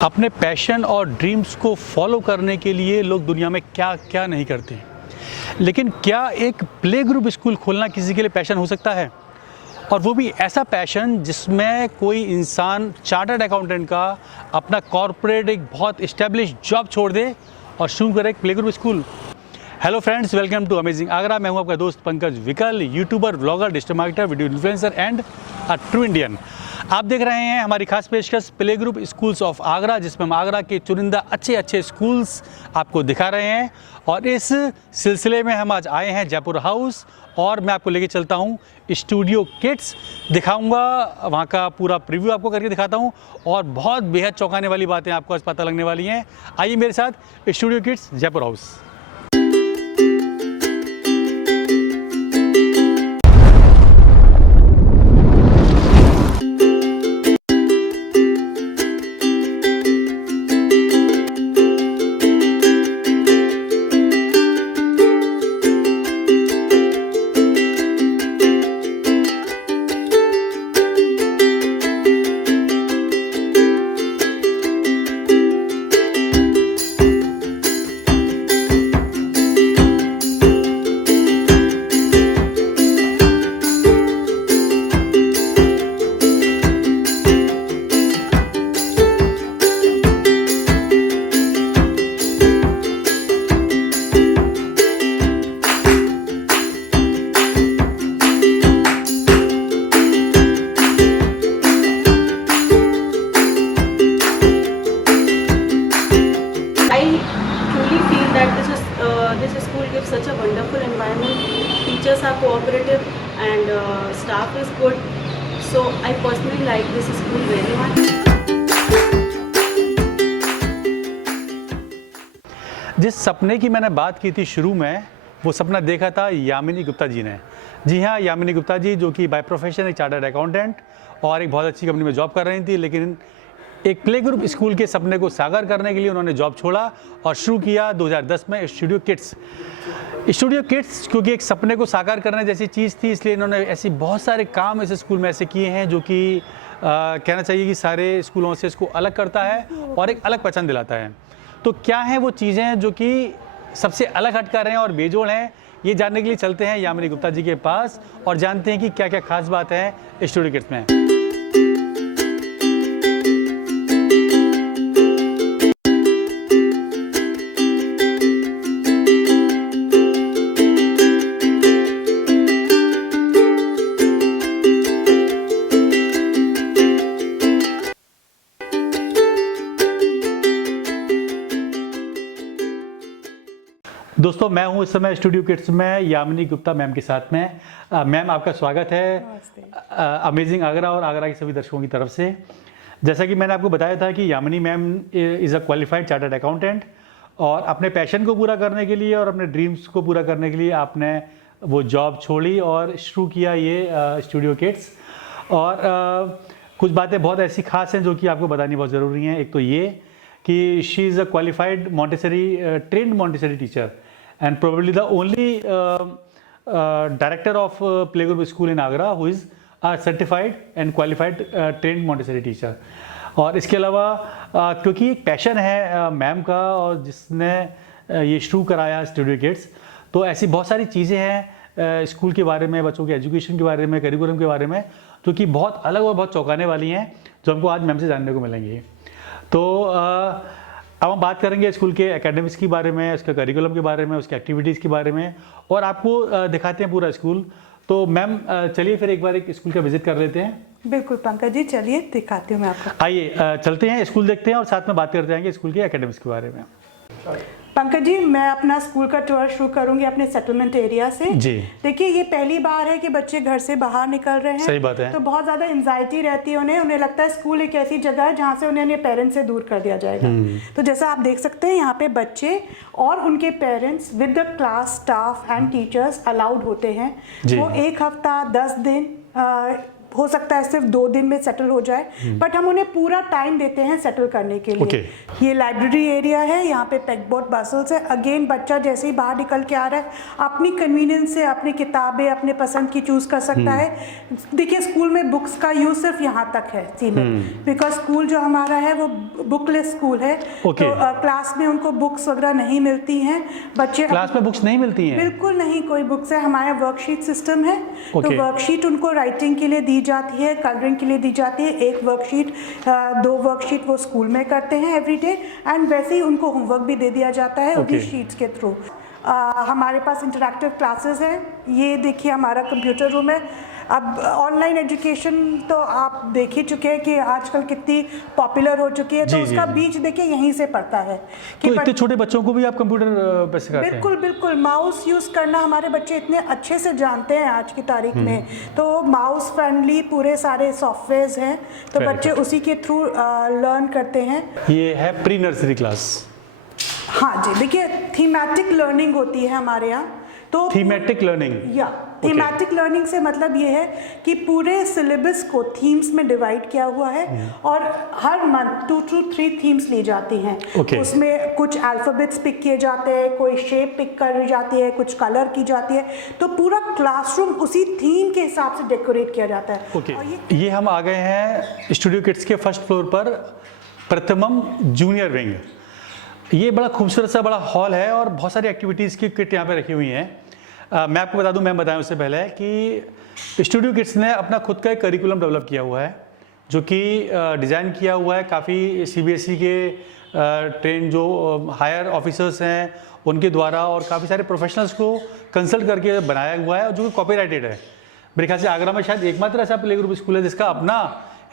अपने पैशन और ड्रीम्स को फॉलो करने के लिए लोग दुनिया में क्या क्या नहीं करते, लेकिन क्या एक प्ले ग्रुप स्कूल खोलना किसी के लिए पैशन हो सकता है? और वो भी ऐसा पैशन जिसमें कोई इंसान चार्टर्ड अकाउंटेंट का अपना कॉर्पोरेट एक बहुत इस्टेब्लिश जॉब छोड़ दे और शुरू करे एक play group school. Hello friends, welcome to amazing Agra. मैं हूं आपका दोस्त Pankaj Vikal, YouTuber, blogger, digital marketer, video influencer and a true Indian. आप देख रहे हैं हमारी खास पेशकश play group schools of Agra, जिसमें हम आगरा के चुनिंदा अच्छे स्कूल्स आपको दिखा रहे हैं। और इस सिलसिले में हम आज आए हैं जयपुर हाउस और मैं आपको लेके चलता हूँ स्टूडियो किड्स, दिखाऊंगा वहाँ का पूरा प्रीव्यू आपको करके दिखाता हूँ और बहुत बेहद चौंकाने वाली बातें आपको आज पता लगने वाली हैं। आइए मेरे साथ studio kids Jaipur house. This school gives such a wonderful environment. Teachers are cooperative and staff is good. So I personally like this school very much. जिस सपने की मैंने बात की थी शुरू में, वो सपना देखा था यामिनी गुप्ता जी ने। जी हाँ, यामिनी गुप्ता जी जो कि बाय प्रोफेशन एक चार्टर्ड अकाउंटेंट और एक बहुत अच्छी कंपनी में जॉब कर रही थी, लेकिन एक प्ले ग्रुप स्कूल के सपने को साकार करने के लिए उन्होंने जॉब छोड़ा और शुरू किया 2010 में स्टूडियो किड्स। स्टूडियो किड्स क्योंकि एक सपने को साकार करने जैसी चीज़ थी, इसलिए इन्होंने ऐसी बहुत सारे काम इस स्कूल में ऐसे किए हैं जो कि कहना चाहिए कि सारे स्कूलों से इसको अलग करता है और एक अलग पहचान दिलाता है। तो क्या हैं वो चीज़ें जो कि सबसे अलग हटकर हैं और बेजोड़ हैं, ये जानने के लिए चलते हैं यामिनी गुप्ता जी के पास और जानते हैं कि क्या क्या खास बात है स्टूडियो किड्स में। दोस्तों, मैं हूं इस समय स्टूडियो किड्स में यामिनी गुप्ता मैम के साथ में। मैम, आपका स्वागत है अमेजिंग आगरा और आगरा के सभी दर्शकों की तरफ से। जैसा कि मैंने आपको बताया था कि Yamini ma'am is a qualified chartered accountant और अपने पैशन को पूरा करने के लिए और अपने ड्रीम्स को पूरा करने के लिए आपने वो जॉब छोड़ी और शुरू किया ये स्टूडियो किड्स। और कुछ बातें बहुत ऐसी खास हैं जो कि आपको बतानी बहुत ज़रूरी हैं। एक तो ये कि she is a qualified Montessori trained Montessori teacher and probably the only director of playgroup school in Agra who is a certified and qualified trained Montessori teacher। और इसके अलावा क्योंकि एक पैशन है मैम का और जिसने ये शुरू कराया स्टूडियो किड्स, तो ऐसी बहुत सारी चीज़ें हैं स्कूल के बारे में, बच्चों के एजुकेशन के बारे में, करिकुलम के बारे में, जो कि बहुत अलग और बहुत चौंकाने वाली हैं, जो हमको आज मैम से जानने को मिलेंगी। तो अब हम बात करेंगे स्कूल के एकेडमिक्स के बारे में, उसके करिकुलम के बारे में, उसके एक्टिविटीज़ के बारे में और आपको दिखाते हैं पूरा स्कूल। तो मैम चलिए फिर एक बार एक स्कूल का विजिट कर लेते हैं। बिल्कुल पंकज जी, चलिए दिखाती हूँ मैं आपको। आइए चलते हैं, स्कूल देखते हैं और साथ में बात करते हैं स्कूल के एकेडमिक्स के बारे में। पंकज जी, मैं अपना स्कूल का टूर शुरू करूंगी अपने सेटलमेंट एरिया से। जी। देखिए, ये पहली बार है कि बच्चे घर से बाहर निकल रहे हैं। सही बात है। तो बहुत ज़्यादा एंजाइटी रहती है उन्हें लगता है स्कूल एक ऐसी जगह है जहाँ से उन्हें पेरेंट्स से दूर कर दिया जाएगा। तो जैसा आप देख सकते हैं, यहाँ पे बच्चे और उनके parents with the class staff and teachers allowed होते हैं। वो 1 हफ्ता 10 दिन हो सकता है सिर्फ 2 दिन में सेटल हो जाए, बट हम उन्हें पूरा टाइम देते हैं सेटल करने के लिए। ये लाइब्रेरी एरिया है, यहाँ पे पेगबोर्ड बसल्स है। अगेन बच्चा जैसे ही बाहर निकल के आ रहा है अपनी कन्वीनियंस से अपनी किताबें अपने पसंद की चूज़ कर सकता है। देखिए स्कूल में बुक्स का यूज़ सिर्फ यहाँ तक है सीमित, बिकॉज स्कूल जो हमारा है वो बुकलेस स्कूल है। तो क्लास में उनको बुक्स वगैरह नहीं मिलती हैं। बच्चे क्लास में बुक्स नहीं मिलती हैं? बिल्कुल नहीं, कोई बुक्स है। हमारा वर्कशीट सिस्टम है, तो वर्कशीट उनको राइटिंग के लिए दी जाती है, कलरिंग के लिए दी जाती है। 1 वर्कशीट 2 वर्कशीट वो स्कूल में करते हैं एवरीडे, एंड वैसे ही उनको होमवर्क भी दे दिया जाता है उनकी शीट्स के थ्रू। हमारे पास इंटरैक्टिव क्लासेस हैं। ये देखिए हमारा कंप्यूटर रूम है। अब ऑनलाइन एजुकेशन तो आप देख ही चुके हैं कि आजकल कितनी पॉपुलर हो चुकी है, तो उसका बीज देखिए यहीं से पड़ता है कि तो इतने छोटे बच्चों को भी आप कंप्यूटर पे सिखाते हैं? बिल्कुल बिल्कुल, माउस यूज़ करना हमारे बच्चे इतने अच्छे से जानते हैं आज की तारीख में। तो माउस फ्रेंडली पूरे सारे सॉफ्टवेयर्स हैं, तो बच्चे उसी के थ्रू लर्न करते हैं। ये है प्री नर्सरी क्लास। हाँ जी, देखिए थीमेटिक लर्निंग होती है हमारे यहाँ। तो थीमेटिक लर्निंग, थीमेटिक लर्निंग से मतलब ये है कि पूरे सिलेबस को थीम्स में डिवाइड किया हुआ है, और हर मंथ 2 to 3 थीम्स ली जाती हैं। उसमें कुछ अल्फाबेट्स पिक किए जाते हैं, कोई शेप पिक करी जाती है, कुछ कलर की जाती है, तो पूरा क्लासरूम उसी थीम के हिसाब से डेकोरेट किया जाता है। और ये हम आ गए हैं स्टूडियो किड्स के फर्स्ट फ्लोर पर, प्रथमम जूनियर विंग। ये बड़ा खूबसूरत सा बड़ा हॉल है और बहुत सारी एक्टिविटीज़ की किट यहाँ पे रखी हुई हैं। मैं आपको बता दूं, मैं बताया उससे पहले कि स्टूडियो किड्स ने अपना खुद का एक करिकुलम डेवलप किया हुआ है, जो कि डिज़ाइन किया हुआ है काफ़ी CBSE के ट्रेन जो हायर ऑफिसर्स हैं उनके द्वारा, और काफ़ी सारे प्रोफेशनल्स को कंसल्ट करके बनाया हुआ है, और जो कि कॉपीराइटेड है। मेरे ख्याल से आगरा में शायद एकमात्र ऐसा प्ले ग्रुप स्कूल है जिसका अपना,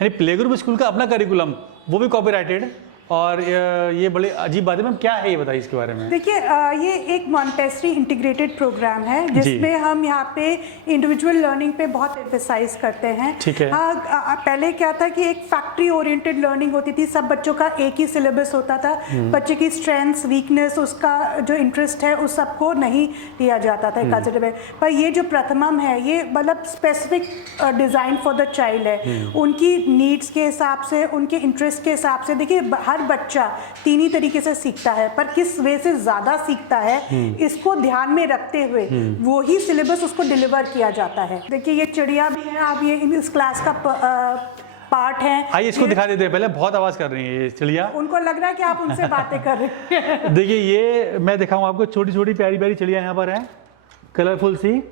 यानी प्ले ग्रुप स्कूल का अपना करिकुलम, वो भी कॉपीराइटेड। और ये बड़ी अजीब बात है मैम, क्या है ये बताइए इसके बारे में। देखिए ये एक मॉन्टेसरी इंटीग्रेटेड प्रोग्राम है जिसमें हम यहाँ पे इंडिविजुअल लर्निंग पे बहुत एम्फेसाइज करते हैं। ठीक है। पहले क्या था कि एक फैक्ट्री ओरिएंटेड लर्निंग होती थी, सब बच्चों का एक ही सिलेबस होता था, बच्चे की स्ट्रेंथ्स वीकनेस उसका जो इंटरेस्ट है उस सबको नहीं लिया जाता था कंसिडर में। पर ये जो प्रथमम है ये मतलब specific design for the child है, उनकी नीड्स के हिसाब से, उनके इंटरेस्ट के हिसाब से। देखिए हर बच्चा 3 ही तरीके से सीखता है, पर किस वे से ज़्यादा सीखता है इसको ध्यान में रखते हुए वो ही सिलेबस उसको डिलीवर किया जाता है। देखिए ये चिड़िया भी है, आप ये इस क्लास का पार्ट है। आइए इसको दिखा देते हैं, पहले बहुत आवाज़ कर रही है ये चिड़िया, उनको लग रहा है कि आप उनसे बातें कर रहे हैं। देखिए ये मैं दिखाऊँ आपको, छोटी छोटी प्यारी प्यारी चिड़िया यहाँ पर है, कलरफुल सी।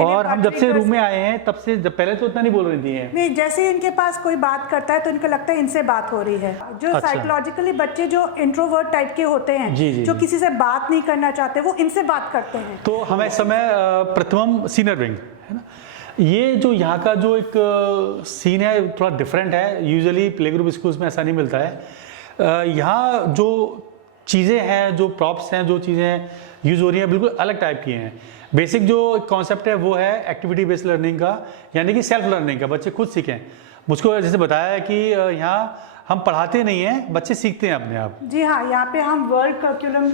और हम जब से रूम में आए हैं तब से, जब पहले तो उतना नहीं बोल रही थी नहीं, जैसे ही इनके पास कोई बात करता है तो इनको लगता है इनसे बात हो रही है। जो साइकोलॉजिकली बच्चे जो इंट्रोवर्ट टाइप के होते हैं, जो किसी से बात नहीं करना चाहते, वो इनसे बात करते हैं। तो हम इस समय प्रथमम सीनियर विंग है ना, ये जो यहाँ का जो एक सीन है थोड़ा डिफरेंट है। यूजुअली प्ले ग्रुप स्कूल्स में ऐसा नहीं मिलता है। यहाँ जो चीज़ें हैं, जो प्रॉप्स हैं, जो चीज़ें यूज़ हो रही हैं, बिल्कुल अलग टाइप की हैं। बेसिक जो कॉन्सेप्ट है वो है एक्टिविटी बेस्ड लर्निंग का, यानी कि सेल्फ लर्निंग का, बच्चे खुद सीखें। मुझको जैसे बताया है कि यहाँ हम पढ़ाते नहीं हैं, बच्चे सीखते हैं अपने आप। जी हाँ, यहाँ पे हम वर्ल्ड करिकुलम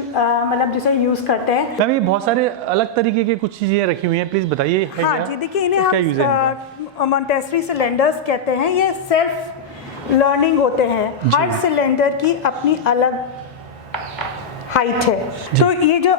मतलब जिसे यूज़ करते हैं। मैम ये बहुत सारे अलग तरीके की कुछ चीज़ें रखी हुई हैं, प्लीज़ बताइए। हाँ जी, देखिए इन्हें हम मॉन्टेसरी सिलेंडर्स कहते हैं। ये सेल्फ लर्निंग होते हैं, हर सिलेंडर की अपनी अलग हाइट है। तो ये जो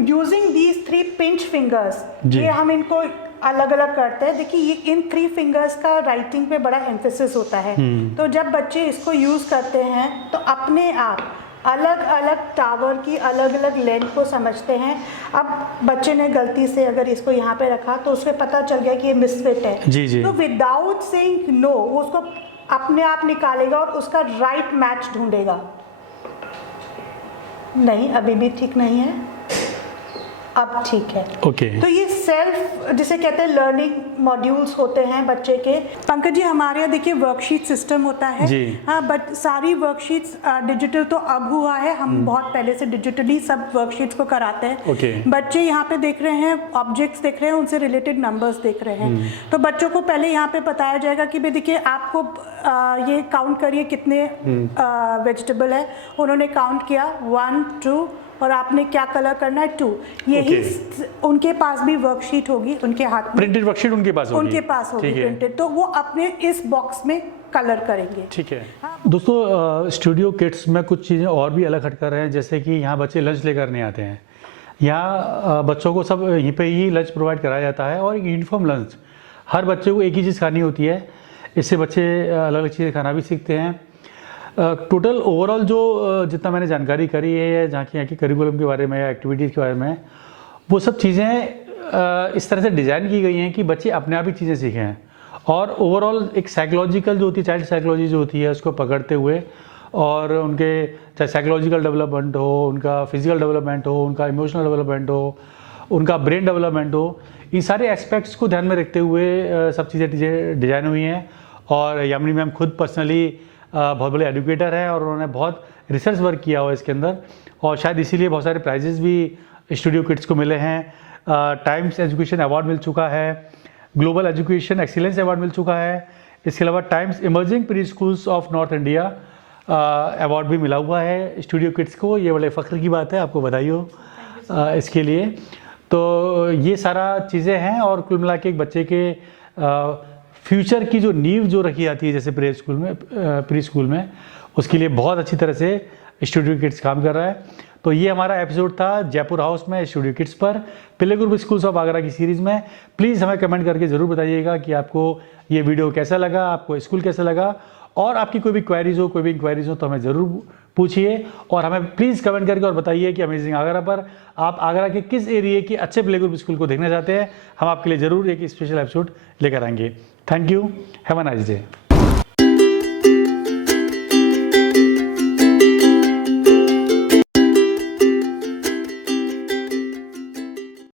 यूजिंग दीज 3 पिंच फिंगर्स, ये हम इनको अलग अलग करते हैं। देखिए ये इन 3 फिंगर्स का राइटिंग पे बड़ा एम्फेसिस होता है। तो जब बच्चे इसको यूज़ करते हैं तो अपने आप अलग अलग टावर की अलग अलग लेंथ को समझते हैं। अब बच्चे ने गलती से अगर इसको यहाँ पे रखा तो उसे पता चल गया कि ये मिसफिट है, तो विदाउट सेइंग नो वो उसको अपने आप निकालेगा और उसका राइट मैच ढूंढेगा। नहीं, अभी भी ठीक नहीं है, अब ठीक है। तो ये सेल्फ जिसे कहते हैं लर्निंग मॉड्यूल्स होते हैं बच्चे के। पंकज जी हमारे यहाँ देखिए वर्कशीट सिस्टम होता है। हाँ, बट सारी वर्कशीट्स डिजिटल तो अब हुआ है, हम बहुत पहले से डिजिटली सब वर्कशीट्स को कराते हैं। बच्चे यहाँ पे देख रहे हैं, ऑब्जेक्ट्स देख रहे हैं, उनसे रिलेटेड नंबर्स देख रहे हैं। तो बच्चों को पहले यहाँ पे बताया जाएगा कि भाई देखिए आपको ये काउंट करिए कितने वेजिटेबल है। उन्होंने काउंट किया 1 2 और आपने क्या कलर करना है 2। यही उनके पास भी वर्कशीट होगी उनके हाथ में, प्रिंटेड वर्कशीट उनके पास होगी, उनके पास होगी प्रिंटेड, तो वो अपने इस बॉक्स में कलर करेंगे। ठीक है। दोस्तों स्टूडियो किड्स में कुछ चीज़ें और भी अलग हटकर हैं, जैसे कि यहाँ बच्चे लंच लेकर नहीं आते हैं। यहाँ बच्चों को सब यहीं पे ही लंच प्रोवाइड कराया जाता है और यूनिफॉर्म लंच, हर बच्चे को एक ही चीज़ खानी होती है। इससे बच्चे अलग अलग चीज़ें खाना भी सीखते हैं। टोटल ओवरऑल जो जितना मैंने जानकारी करी है जहाँ की यहाँ की करिकुलम के बारे में या एक्टिविटीज़ के बारे में, वो सब चीज़ें इस तरह से डिज़ाइन की गई हैं कि बच्चे अपने आप ही चीज़ें सीखें और ओवरऑल एक साइकोलॉजिकल जो होती है, चाइल्ड साइकोलॉजी जो होती है, उसको पकड़ते हुए और उनके चाहे साइकोलॉजिकल डेवलपमेंट हो, उनका फिजिकल डेवलपमेंट हो, उनका इमोशनल डेवलपमेंट हो, उनका ब्रेन डेवलपमेंट हो, इन सारे एस्पेक्ट्स को ध्यान में रखते हुए सब चीज़ें डिज़ाइन हुई हैं। और यामिनी मैम खुद पर्सनली बहुत बड़े एजुकेटर हैं और उन्होंने बहुत रिसर्च वर्क किया हुआ इसके अंदर, और शायद इसीलिए बहुत सारे प्राइजेस भी स्टूडियो किड्स को मिले हैं। टाइम्स एजुकेशन अवार्ड मिल चुका है, ग्लोबल एजुकेशन एक्सीलेंस अवार्ड मिल चुका है, इसके अलावा times emerging pre schools of north India award भी मिला हुआ है स्टूडियो किड्स को। ये बड़े फ़ख्र की बात है, आपको बधाई हो इसके लिए। तो ये सारा चीज़ें हैं और कुल मिला के एक बच्चे के फ्यूचर की जो नींव जो रखी जाती है जैसे प्री स्कूल में उसके लिए बहुत अच्छी तरह से स्टूडियो किड्स काम कर रहा है। तो ये हमारा एपिसोड था जयपुर हाउस में स्टूडियो किड्स पर, play group schools of Agra की सीरीज़ में। प्लीज़ हमें कमेंट करके ज़रूर बताइएगा कि आपको ये वीडियो कैसा लगा, आपको स्कूल कैसा लगा, और आपकी कोई भी क्वेरीज़ हो, कोई भी इंक्वायरीज़ हो तो हमें ज़रूर पूछिए और हमें प्लीज़ कमेंट करके और बताइए कि अमेजिंग आगरा पर आप आगरा के किस एरिया के अच्छे प्ले ग्रुप स्कूल को देखना चाहते हैं। हम आपके लिए ज़रूर एक स्पेशल एपिसोड लेकर आएंगे। Thank you, have a nice day.